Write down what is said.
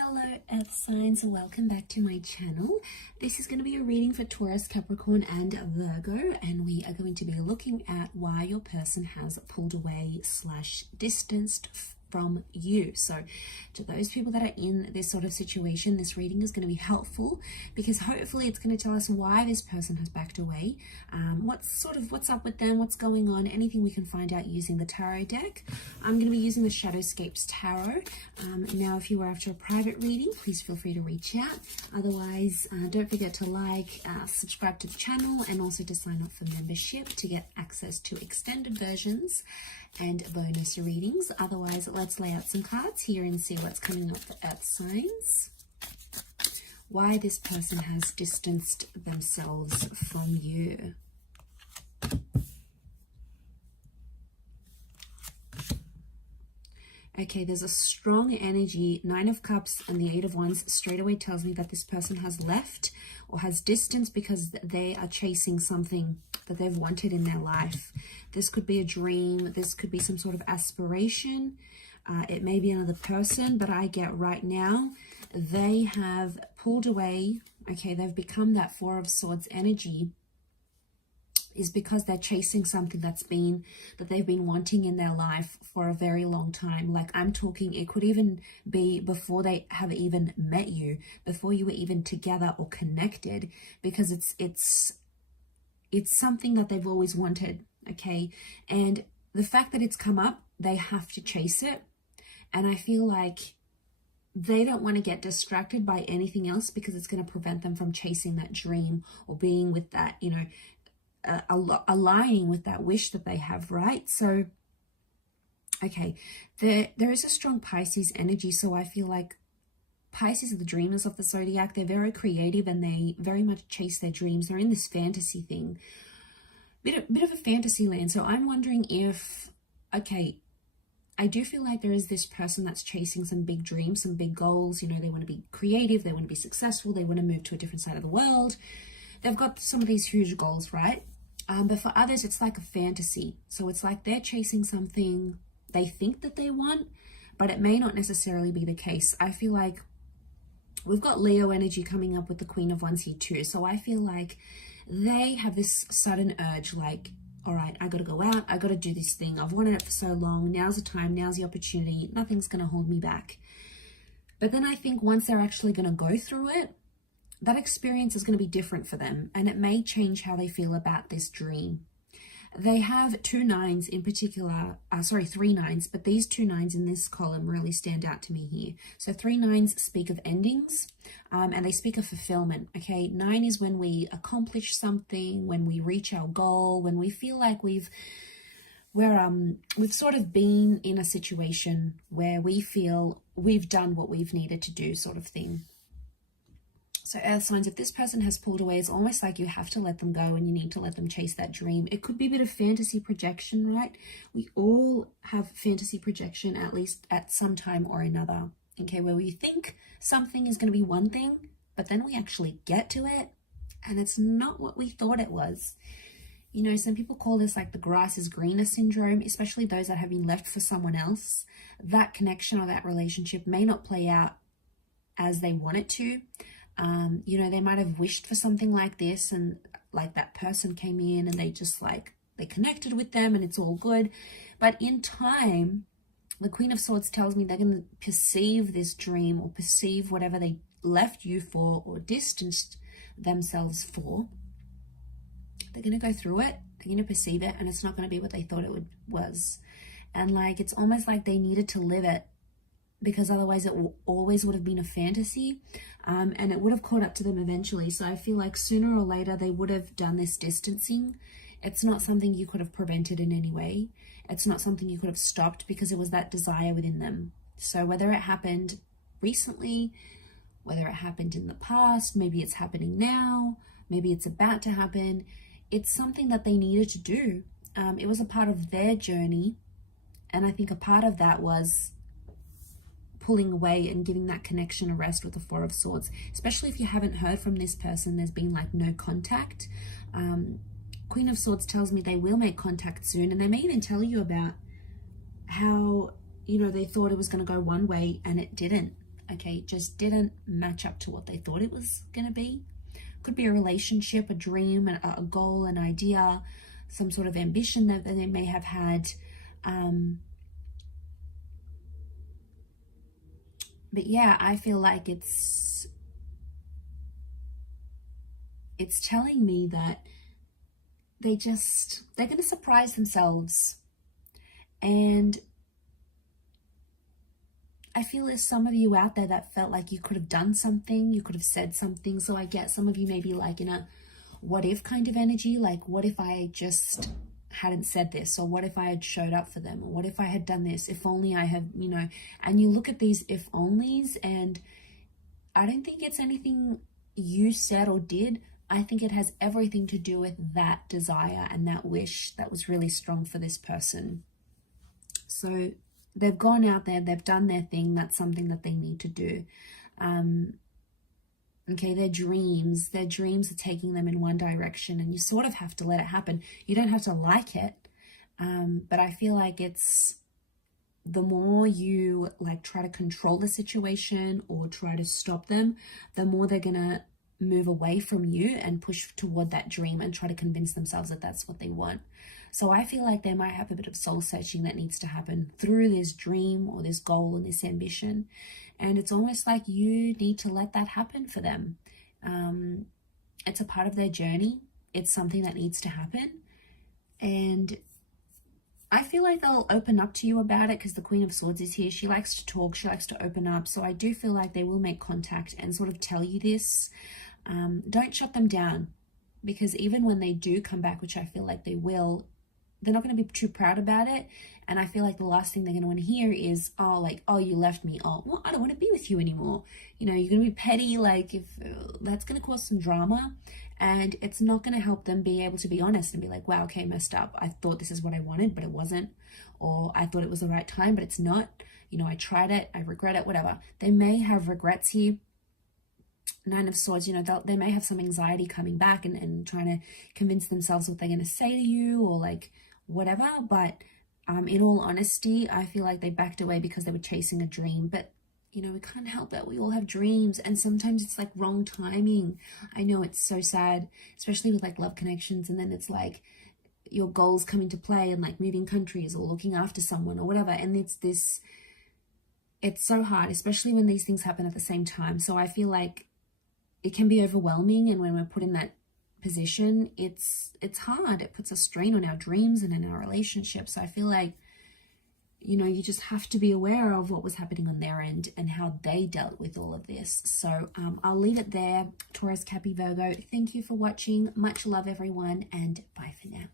Hello Earth signs, welcome back to my channel. This is going to be a reading for Taurus, Capricorn and Virgo, and we are going to be looking at why your person has pulled away / distanced from you. So to those people that are in this sort of situation, this reading is going to be helpful because hopefully it's going to tell us why this person has backed away, what's up with them, what's going on, anything we can find out using the tarot deck. I'm going to be using the Shadowscapes Tarot. Now if you are after a private reading, please feel free to reach out. Otherwise, don't forget to subscribe to the channel, and also to sign up for membership to get access to extended versions and bonus readings. Otherwise, let's lay out some cards here and see what's coming up for Earth signs. Why this person has distanced themselves from you. Okay, there's a strong energy. 9 of Cups and the 8 of Wands straight away tells me that this person has left or has distanced because they are chasing something that they've wanted in their life. This could be a dream. This could be some sort of aspiration. It may be another person, but I get right now they have pulled away. Okay, they've become that 4 of Swords energy, is because they're chasing something that they've been wanting in their life for a very long time. Like, I'm talking, it could even be before they have even met you, before you were even together or connected, because it's something that they've always wanted. Okay, and the fact that it's come up, they have to chase it, and I feel like they don't want to get distracted by anything else because it's going to prevent them from chasing that dream or being with that, you know, aligning with that wish that they have, right? So okay, there is a strong Pisces energy, so I feel like Pisces are the dreamers of the zodiac. They're very creative and they very much chase their dreams. They're in this fantasy thing, bit of a fantasy land. So I'm wondering if, okay, I do feel like there is this person that's chasing some big dreams, some big goals. You know, they want to be creative, they want to be successful, they want to move to a different side of the world. They've got some of these huge goals, right? But for others, it's like a fantasy. So it's like they're chasing something they think that they want, but it may not necessarily be the case. I feel like we've got Leo energy coming up with the Queen of Wands here too. So I feel like they have this sudden urge, like, all right, I got to go out. I got to do this thing. I've wanted it for so long. Now's the time. Now's the opportunity. Nothing's going to hold me back. But then I think once they're actually going to go through it, that experience is going to be different for them, and it may change how they feel about this dream. They have 2 9s in particular, 3 9s, but these 2 9s in this column really stand out to me here. So 3 9s speak of endings, and they speak of fulfillment. Okay, 9 is when we accomplish something, when we reach our goal, when we feel like we've sort of been in a situation where we feel we've done what we've needed to do, sort of thing. So Earth signs, if this person has pulled away, it's almost like you have to let them go and you need to let them chase that dream. It could be a bit of fantasy projection, right? We all have fantasy projection, at least at some time or another. Okay, where we think something is going to be one thing, but then we actually get to it and it's not what we thought it was. You know, some people call this like the grass is greener syndrome, especially those that have been left for someone else. That connection or that relationship may not play out as they want it to. You know, they might have wished for something like this, and like that person came in and they connected with them and it's all good. But in time, the Queen of Swords tells me they're going to perceive this dream or perceive whatever they left you for or distanced themselves for. They're going to go through it, they're going to perceive it, and it's not going to be what they thought it was. And like, it's almost like they needed to live it, because otherwise it always would have been a fantasy, and it would have caught up to them eventually. So I feel like sooner or later they would have done this distancing. It's not something you could have prevented in any way. It's not something you could have stopped because it was that desire within them. So whether it happened recently, whether it happened in the past, maybe it's happening now, maybe it's about to happen, it's something that they needed to do. It was a part of their journey, and I think a part of that was pulling away and giving that connection a rest with the 4 of Swords, especially if you haven't heard from this person. There's been like no contact. Queen of Swords tells me they will make contact soon, and they may even tell you about how, you know, they thought it was going to go one way and it didn't. okay, just didn't match up to what they thought it was going to be. Could be a relationship, a dream, a goal, an idea, some sort of ambition that they may have had. But yeah, I feel like it's telling me that they're going to surprise themselves. And I feel there's some of you out there that felt like you could have done something, you could have said something. So I get some of you maybe like in a what if kind of energy, like what if I just hadn't said this, or what if I had showed up for them, or what if I had done this, if only I had, you know. And you look at these if onlys, and I don't think it's anything you said or did. I think it has everything to do with that desire and that wish that was really strong for this person. So they've gone out there, they've done their thing. That's something that they need to do. Okay, their dreams are taking them in one direction, and you sort of have to let it happen. You don't have to like it, but I feel like it's the more you like try to control the situation or try to stop them, the more they're gonna move away from you and push toward that dream and try to convince themselves that that's what they want. So I feel like they might have a bit of soul searching that needs to happen through this dream or this goal and this ambition. And it's almost like you need to let that happen for them. It's a part of their journey. It's something that needs to happen. And I feel like they'll open up to you about it because the Queen of Swords is here. She likes to talk. She likes to open up. So I do feel like they will make contact and sort of tell you this. Don't shut them down, because even when they do come back, which I feel like they will, they're not going to be too proud about it. And I feel like the last thing they're going to want to hear is, oh, like, oh, you left me. Oh, well, I don't want to be with you anymore. You know, you're going to be petty. Like, if that's going to cause some drama, and it's not going to help them be able to be honest and be like, wow, okay, messed up. I thought this is what I wanted, but it wasn't. Or I thought it was the right time, but it's not. You know, I tried it. I regret it, whatever. They may have regrets here. Nine of Swords, you know, they may have some anxiety coming back and trying to convince themselves what they're going to say to you or like whatever. But in all honesty, I feel like they backed away because they were chasing a dream. But, you know, we can't help it. We all have dreams, and sometimes it's like wrong timing. I know it's so sad, especially with like love connections. And then it's like your goals come into play and like moving countries or looking after someone or whatever. And it's so hard, especially when these things happen at the same time. So I feel like it can be overwhelming, and when we're put in that position, it's hard. It puts a strain on our dreams and in our relationships. So I feel like, you know, you just have to be aware of what was happening on their end and how they dealt with all of this. So I'll leave it there. Taurus, Cappy, Virgo, thank you for watching. Much love, everyone, and bye for now.